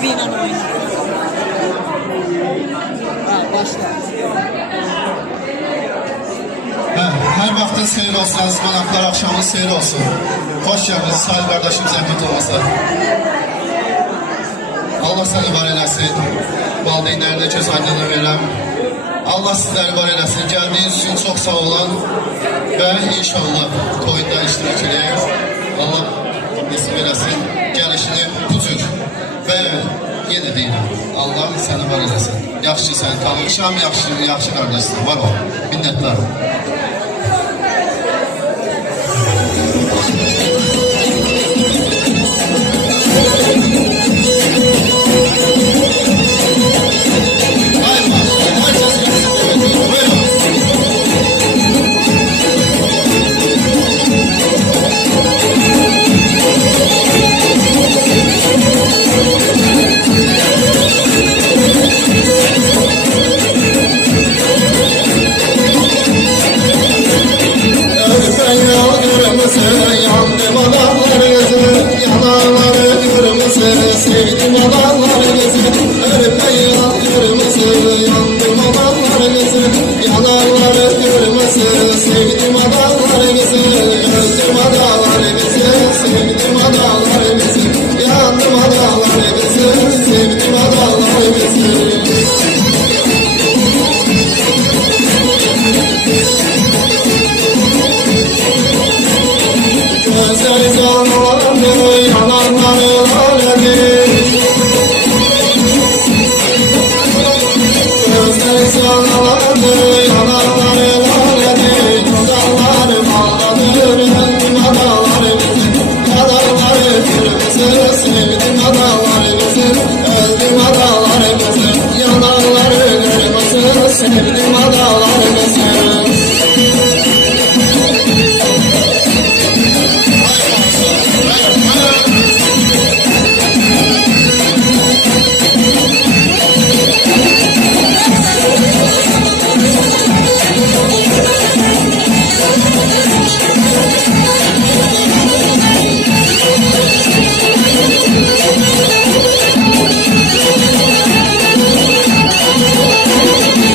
Kalbiyle oyna. Ha, başla. Her vaxtınız xeyir olsun, əziz qonaqlar, axşamınız xeyir olsun. Xoş gəldiniz, Salih qardaşım, zəhmət olmasa. Allah səni var eləsin, valideynlərinə göz aydınlığı verirəm. Allah sizləri var eləsin, gəldiyiniz üçün çox sağ olun və inşallah toyunda iştirak edək. Allah nəsib eləsin, gəlişini bu cür və yenə deyirəm, Allah səni var eləsin. Yaxşı səni tanımışam, yaxşı qardaşsın, var ol, minnətlər. Sevdim adamlarınızı, örmeyi kırmızı, yandım adamlarınızı, yanarları kırmızı, sevdim adamlarınızı, öldüm adamlarınızı, sevdim adamlarınızı, yandım adamlarınızı, sevdim adamlarınızı.